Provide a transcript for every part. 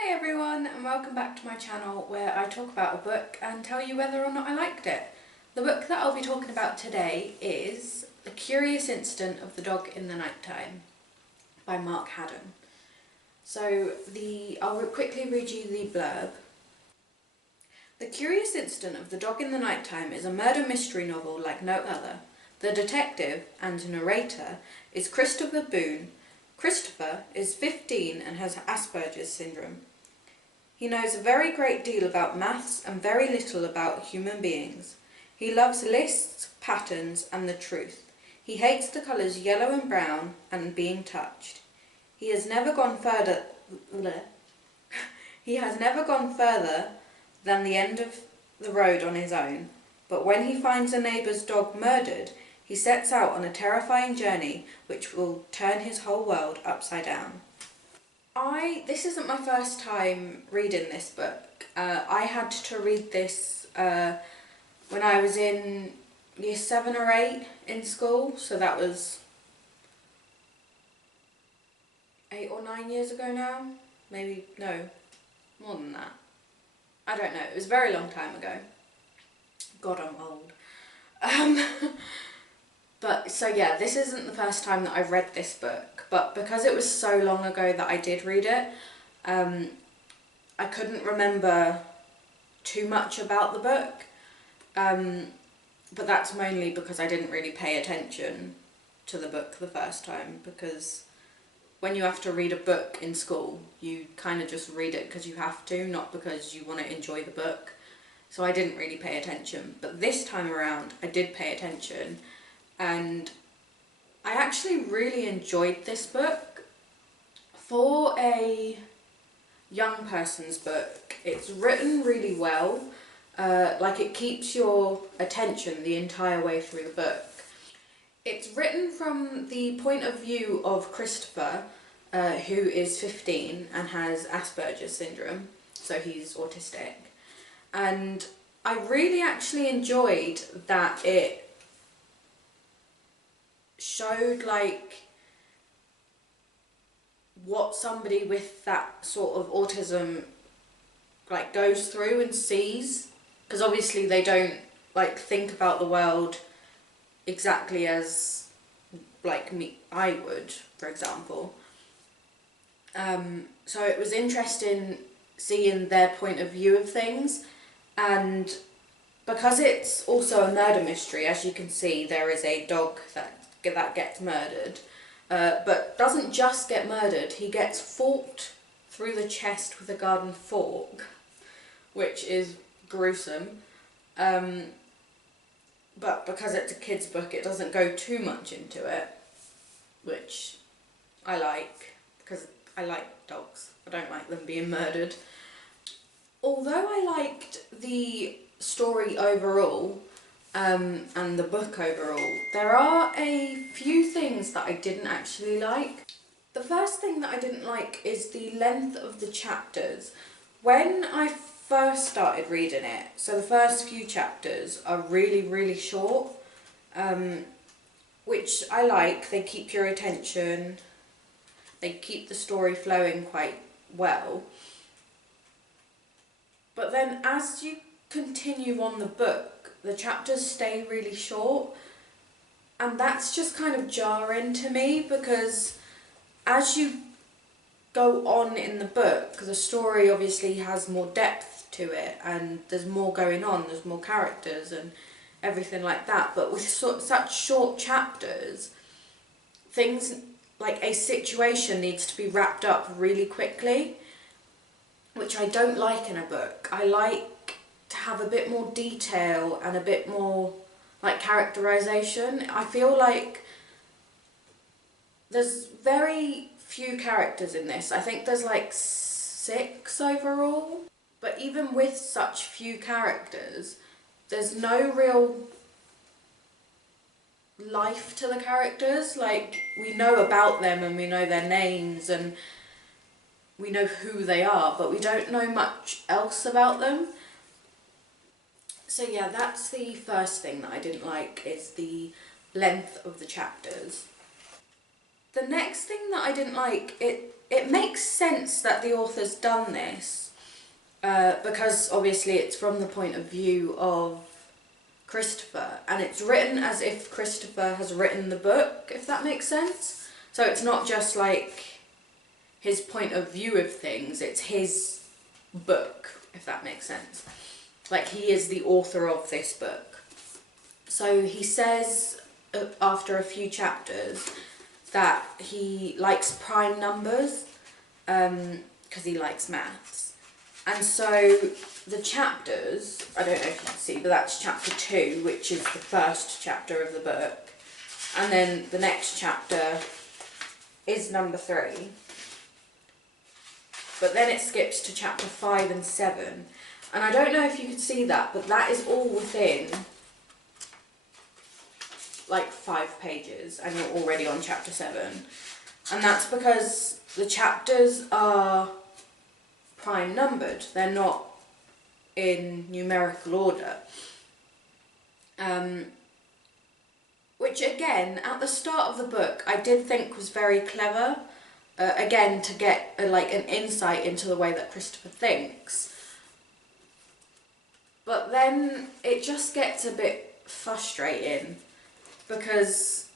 Hey everyone, and welcome back to my channel where I talk about a book and tell you whether or not I liked it. The book that I'll be talking about today is The Curious Incident of the Dog in the Nighttime by Mark Haddon. So I'll quickly read you the blurb. The Curious Incident of the Dog in the Nighttime is a murder mystery novel like no other. The detective and narrator is Christopher Boone. Christopher is 15 and has Asperger's syndrome. He knows a very great deal about maths and very little about human beings. He loves lists, patterns, and the truth. He hates the colours yellow and brown and being touched. He has never gone further than the end of the road on his own, but when he finds a neighbour's dog murdered, he sets out on a terrifying journey which will turn his whole world upside down. This isn't my first time reading this book. I had to read this when I was in year 7 or 8 in school, so that was 8 or 9 years ago now. Maybe, no, more than that. I don't know, it was a very long time ago. God, I'm old. But so yeah, this isn't the first time that I've read this book, but because it was so long ago that I did read it, I couldn't remember too much about the book, but that's mainly because I didn't really pay attention to the book the first time, because when you have to read a book in school, you kind of just read it because you have to, not because you want to enjoy the book. So I didn't really pay attention, but this time around I did pay attention. And I actually really enjoyed this book. For a young person's book, it's written really well. Like, it keeps your attention the entire way through the book. It's written from the point of view of Christopher, who is 15 and has Asperger's syndrome, so he's autistic. And I really actually enjoyed that it showed like what somebody with that sort of autism like goes through and sees, because obviously they don't like think about the world exactly as like I would, for example. So it was interesting seeing their point of view of things, and because it's also a murder mystery, as you can see, there is a dog that gets murdered, but doesn't just get murdered, he gets forked through the chest with a garden fork, which is gruesome, but because it's a kid's book it doesn't go too much into it, which I like, because I like dogs, I don't like them being murdered. Although I liked the story overall, and the book overall, there are a few things that I didn't actually like. The first thing that I didn't like is the length of the chapters. When I first started reading it, so the first few chapters are really, really short, which I like. They keep your attention, they keep the story flowing quite well. But then as you continue on the book, the chapters stay really short, and that's just kind of jarring to me, because as you go on in the book, the story obviously has more depth to it and there's more going on, there's more characters and everything like that, but with such short chapters, things like a situation needs to be wrapped up really quickly, which I don't like in a book. I like to have a bit more detail and a bit more like characterization. I feel like there's very few characters in this. I think there's like 6 overall, but even with such few characters, there's no real life to the characters. Like, we know about them and we know their names and we know who they are, but we don't know much else about them. So yeah, that's the first thing that I didn't like, is the length of the chapters. The next thing that I didn't like, it makes sense that the author's done this, because obviously it's from the point of view of Christopher, and it's written as if Christopher has written the book, if that makes sense. So it's not just like his point of view of things, it's his book, if that makes sense. Like, he is the author of this book. So he says, after a few chapters, that he likes prime numbers, because he likes maths. And so the chapters, I don't know if you can see, but that's chapter 2, which is the first chapter of the book. And then the next chapter is number 3. But then it skips to chapter 5 and 7. And I don't know if you can see that, but that is all within like 5 pages, and you're already on chapter 7. And that's because the chapters are prime numbered. They're not in numerical order. Which again, at the start of the book, I did think was very clever. Again, to get like an insight into the way that Christopher thinks. But then it just gets a bit frustrating, because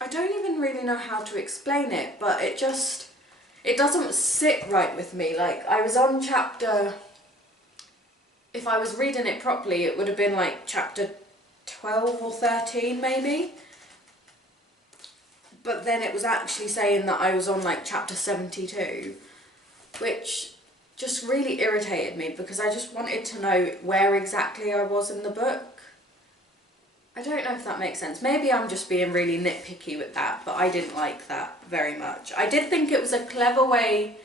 I don't even really know how to explain it, but it doesn't sit right with me. Like, I was on chapter, if I was reading it properly, it would have been like chapter 12 or 13 maybe. But then it was actually saying that I was on like chapter 72, which just really irritated me, because I just wanted to know where exactly I was in the book. I don't know if that makes sense. Maybe I'm just being really nitpicky with that, but I didn't like that very much. I did think it was a clever way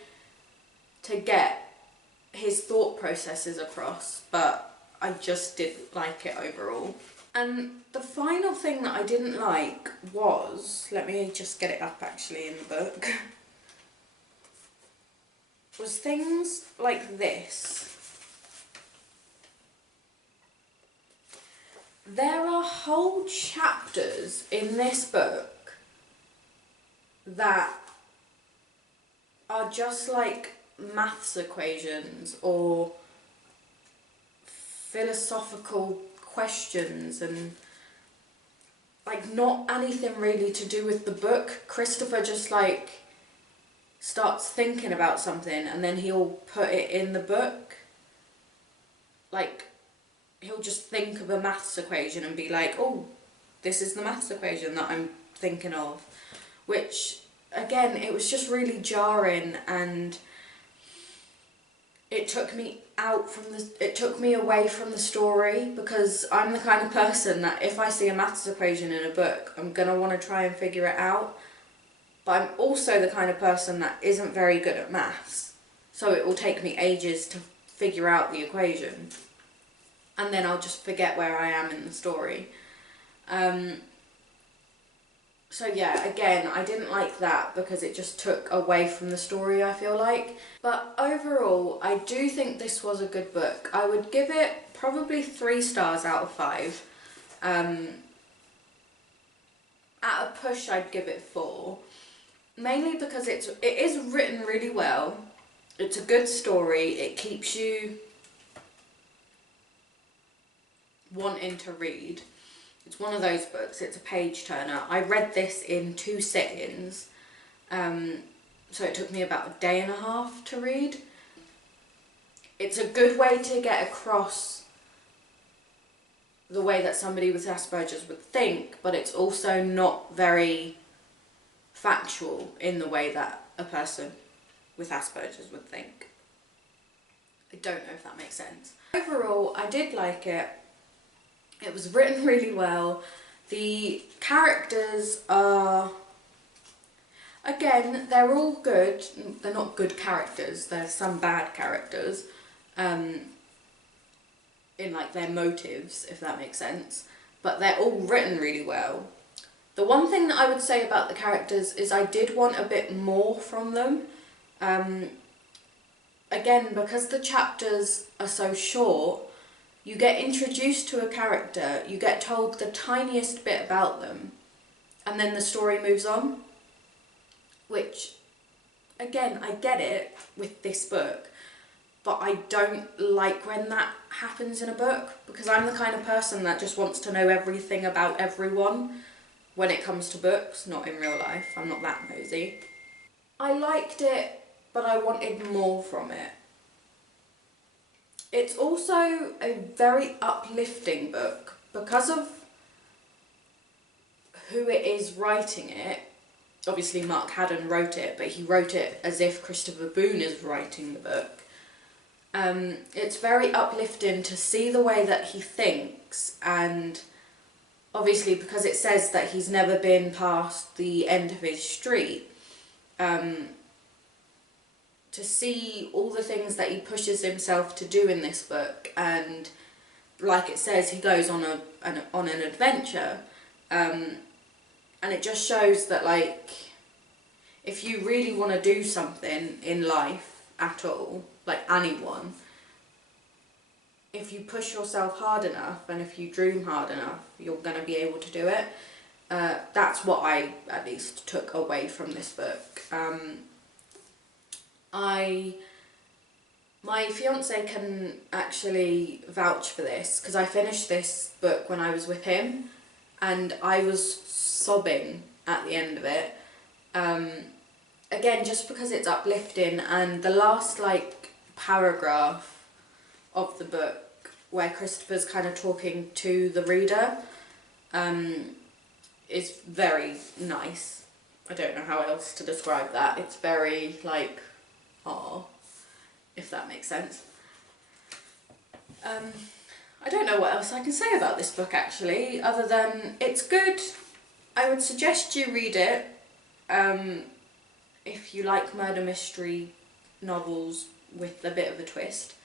to get his thought processes across, but I just didn't like it overall. And the final thing that I didn't like was, let me just get it up actually in the book, was things like this. There are whole chapters in this book that are just like maths equations or philosophical questions, and like not anything really to do with the book. Christopher just like starts thinking about something and then he'll put it in the book. Like, he'll just think of a maths equation and be like, oh, this is the maths equation that I'm thinking of. Which, again, it was just really jarring, and it took me away from the story, because I'm the kind of person that if I see a maths equation in a book, I'm going to want to try and figure it out. But I'm also the kind of person that isn't very good at maths, so it will take me ages to figure out the equation, and then I'll just forget where I am in the story. So yeah, again, I didn't like that because it just took away from the story, I feel like. But overall, I do think this was a good book. I would give it probably 3 stars out of 5. At a push, I'd give it 4. Mainly because it is written really well. It's a good story. It keeps you wanting to read. It's one of those books, it's a page turner. I read this in 2 sittings, so it took me about a day and a half to read. It's a good way to get across the way that somebody with Asperger's would think, but it's also not very factual in the way that a person with Asperger's would think. I don't know if that makes sense. Overall, I did like it. It was written really well. The characters are, again, they're all good. They're not good characters, there's some bad characters, in like their motives, if that makes sense. But they're all written really well. The one thing that I would say about the characters is I did want a bit more from them. Again, because the chapters are so short, you get introduced to a character, you get told the tiniest bit about them, and then the story moves on. which, again, I get it with this book, but I don't like when that happens in a book, because I'm the kind of person that just wants to know everything about everyone when it comes to books, not in real life. I'm not that nosy. I liked it, but I wanted more from it. It's also a very uplifting book because of who it is writing it. Obviously Mark Haddon wrote it, but he wrote it as if Christopher Boone is writing the book. It's very uplifting to see the way that he thinks, and obviously because it says that he's never been past the end of his street, to see all the things that he pushes himself to do in this book, and like it says, he goes on an adventure, and it just shows that, like, if you really want to do something in life at all, like anyone, if you push yourself hard enough and if you dream hard enough, you're going to be able to do it. That's what I at least took away from this book. My fiance can actually vouch for this, because I finished this book when I was with him and I was sobbing at the end of it. Again, just because it's uplifting, and the last like paragraph of the book where Christopher's kind of talking to the reader is very nice. I don't know how else to describe that. It's very like, aw, if that makes sense. I don't know what else I can say about this book actually, other than it's good. I would suggest you read it if you like murder mystery novels with a bit of a twist.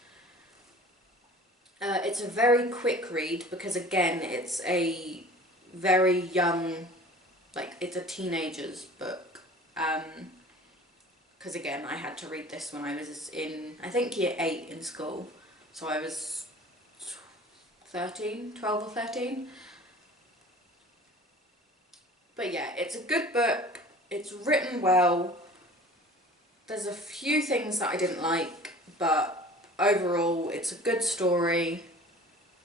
It's a very quick read because, again, it's a very young, like, it's a teenager's book. Because, again, I had to read this when I was in, I think, year 8 in school. So I was 12 or 13. But yeah, it's a good book. It's written well. There's a few things that I didn't like, but overall it's a good story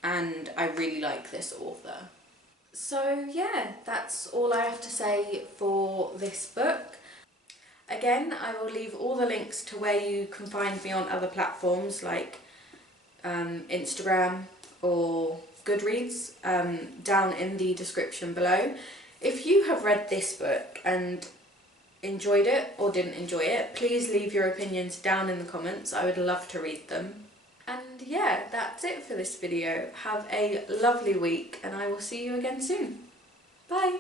and I really like this author. So yeah, that's all I have to say for this book. Again, I will leave all the links to where you can find me on other platforms like Instagram or GoodReads down in the description below. If you have read this book and enjoyed it or didn't enjoy it, please leave your opinions down in the comments. I would love to read them. And yeah, that's it for this video. Have a lovely week and I will see you again soon. Bye!